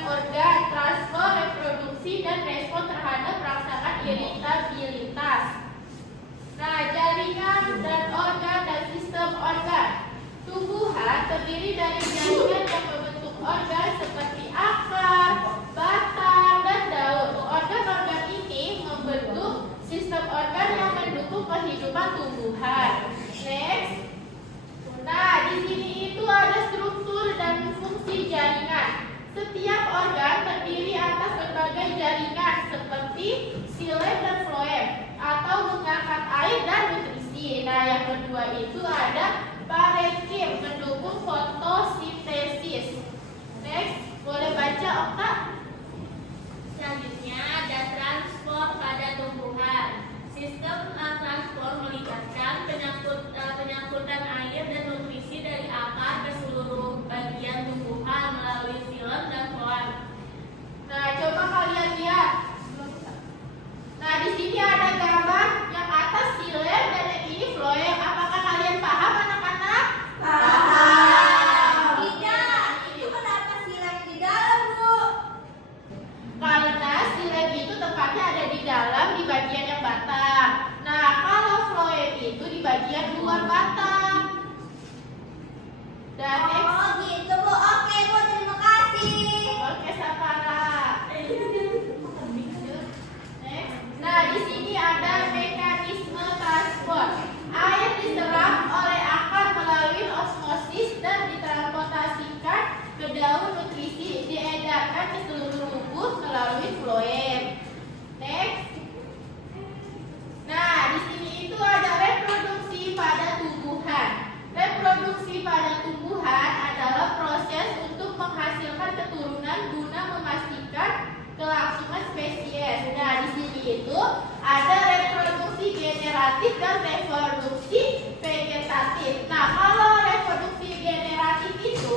organ, transfer, reproduksi, dan respon terhadap rangsangan iritabilitas. Nah, jaringan dan organ dan sistem organ. Tumbuhan terdiri dari jaringan yang membentuk organ seperti akar, batang, dan daun. Organ-organ ini membentuk sistem organ yang mendukung kehidupan tumbuhan. Next. Nah, di sini itu ada struktur dan fungsi jaringan. Setiap organ terdiri atas berbagai jaringan seperti xilem dan floem atau mengangkat air dan nutrisi. Nah, yang kedua itu ada parenkim mendukung fotosintesis. Next, boleh baca Okta? Selanjutnya ada transport pada tumbuhan. Sistem transport melibatkan penyangkutan air dan nutrisi dari akar ke seluruh bagian tumbuhan melalui xilem dan floem. Nah, coba kalian lihat. Nah, di sini ada gambar yang atas xilem dan yang ini floem. Apakah kalian paham, anak-anak? Paham. Tidak, itu kenapa xilem di dalam, Bu? Karena xilem itu tempatnya ada di dalam di bagian yang batang. Nah, kalau floem itu di bagian luar batang. Dan next. Oh, gitu, Bu. Oke, Bu. Terima kasih. Oke, Sapara. Next. Nah, di sini ada mekanisme transport. Air diserap oleh akar melalui osmosis dan ditransportasikan ke daun, nutrisi diedarkan ke seluruh tubuh melalui floem. Next. Nah, di sini itu ada reproduksi pada tumbuhan. Reproduksi pada tumbuhan adalah proses untuk menghasilkan keturunan guna memastikan kelangsungan spesies. Nah, di sini itu ada reproduksi generatif dan reproduksi vegetatif. Nah, kalau reproduksi generatif itu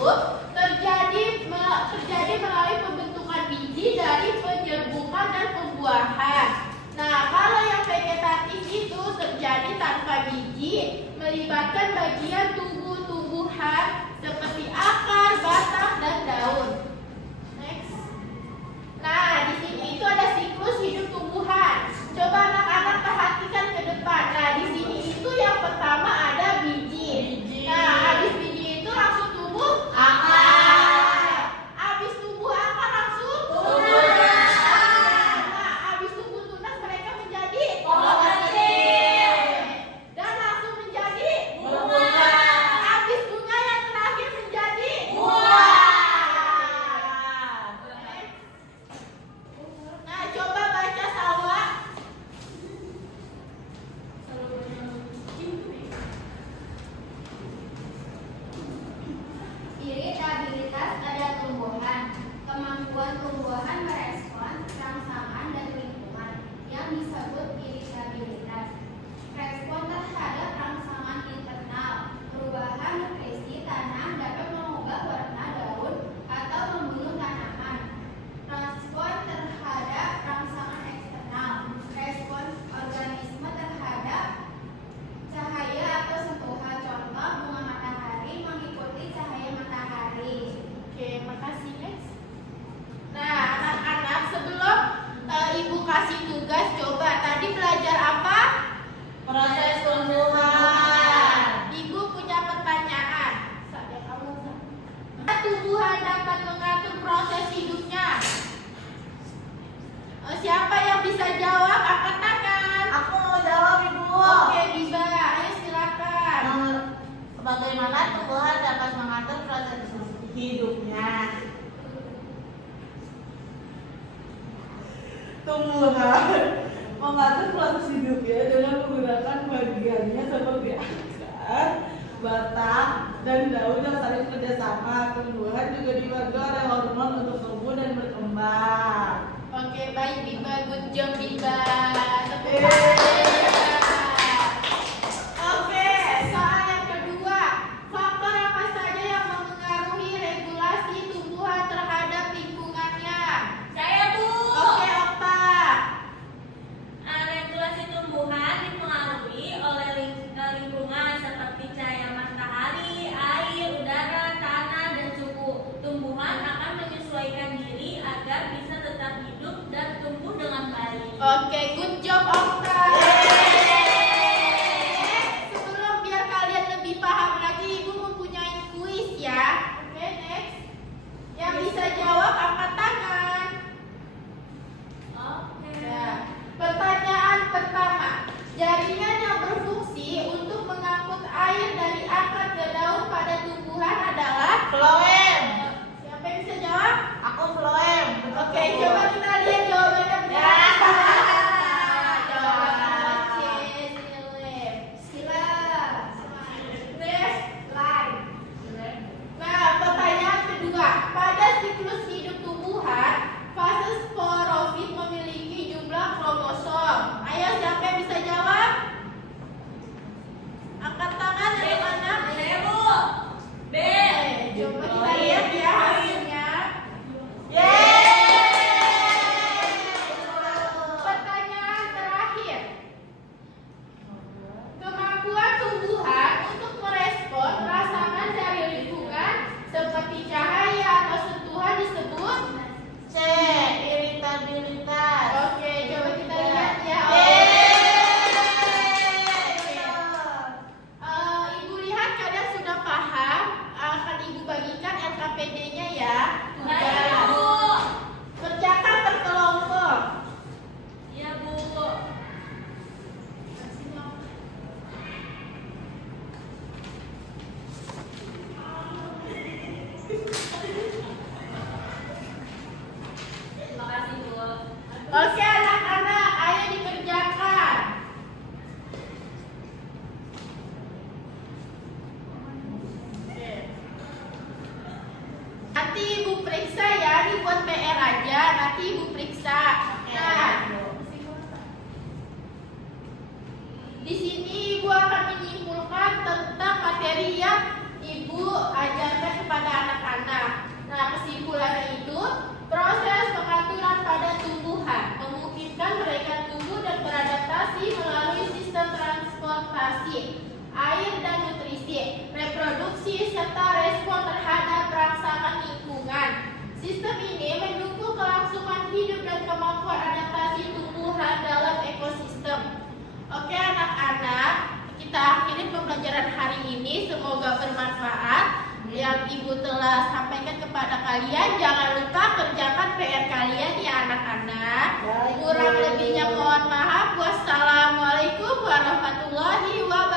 terjadi melalui pembentukan biji dari penyerbukan dan pembuahan. Nah, kalau yang vegetatif itu terjadi tanpa biji, melibatkan bagian tumbuh-tumbuhan seperti akar, batang, dan daun. Next. Nah, di sini itu ada siklus hidup tumbuhan. Coba anak-anak perhatikan ke depan. Nah, di sini itu yang pertama ada biji. Nah, habis biji itu langsung tumbuh akar. Habis tumbuh akar langsung tunas. Nah, habis tumbuh tunas mereka menjadi Pohon kecil. dan langsung menjadi Bunga. habis bunga yang terakhir menjadi Buah. Nah, coba baca Salwa. Iritabilitas pada tumbuhan. Kemampuan tumbuhan merespon rangsangan dan lingkungan yang disebut iritabilitas. Respon terhadap rangsangan internal. Perubahan nutrisi tanah dapat mengubah warna daun atau membunuh tanaman. Respon terhadap rangsangan eksternal. Respon organisme terhadap cahaya atau sentuhan. Contoh, bunga matahari mengikuti cahaya matahari. Oke, makasih next. Nah, anak-anak sebelum Ibu kasih tugas, coba tadi belajar apa? Proses tumbuhan. Ibu punya pertanyaan. Tumbuhan dapat mengatur proses hidupnya. Siapa yang bisa jawab? Angkat tangan. Aku mau jawab, Ibu. Oke, Biba, ayo silakan. Bagaimana tumbuhan dapat mengatur proses hidupnya? Tumbuhan mengatur proses hidupnya dengan menggunakan bagiannya seperti akar, batang, dan daun yang saling kerjasama. Tumbuhan juga dibantu oleh hormon untuk tumbuh dan berkembang. Oke, baik Biba, good job Biba. Tepuk Yeay. tangan. Oke, soal yang kedua. Faktor apa saja yang mempengaruhi regulasi tumbuhan terhadap lingkungannya? Saya, Bu. Oke, Okta. Regulasi tumbuhan dipengaruhi oleh lingkungan seperti cahaya matahari, air, udara, tanah, dan suhu. Tumbuhan akan menyesuaikan diri nanti Ibu periksa. Nah, di sini Ibu akan menyimpulkan tentang materi yang Ibu ajarkan kepada anak-anak. Nah, kesimpulannya itu, proses pengaturan pada tumbuhan memungkinkan mereka tumbuh dan beradaptasi melalui sistem transportasi, air dan nutrisi, reproduksi, serta respon terhadap rangsangan lingkungan. Sistem ini mendukung kelangsungan hidup dan kemampuan adaptasi tumbuhan dalam ekosistem. Oke anak-anak, kita akhiri pembelajaran hari ini. Semoga bermanfaat. Yang Ibu telah sampaikan kepada kalian, jangan lupa kerjakan PR kalian ya anak-anak. Baik, Kurang Bu. lebihnya mohon maaf. Wassalamualaikum warahmatullahi wabarakatuh.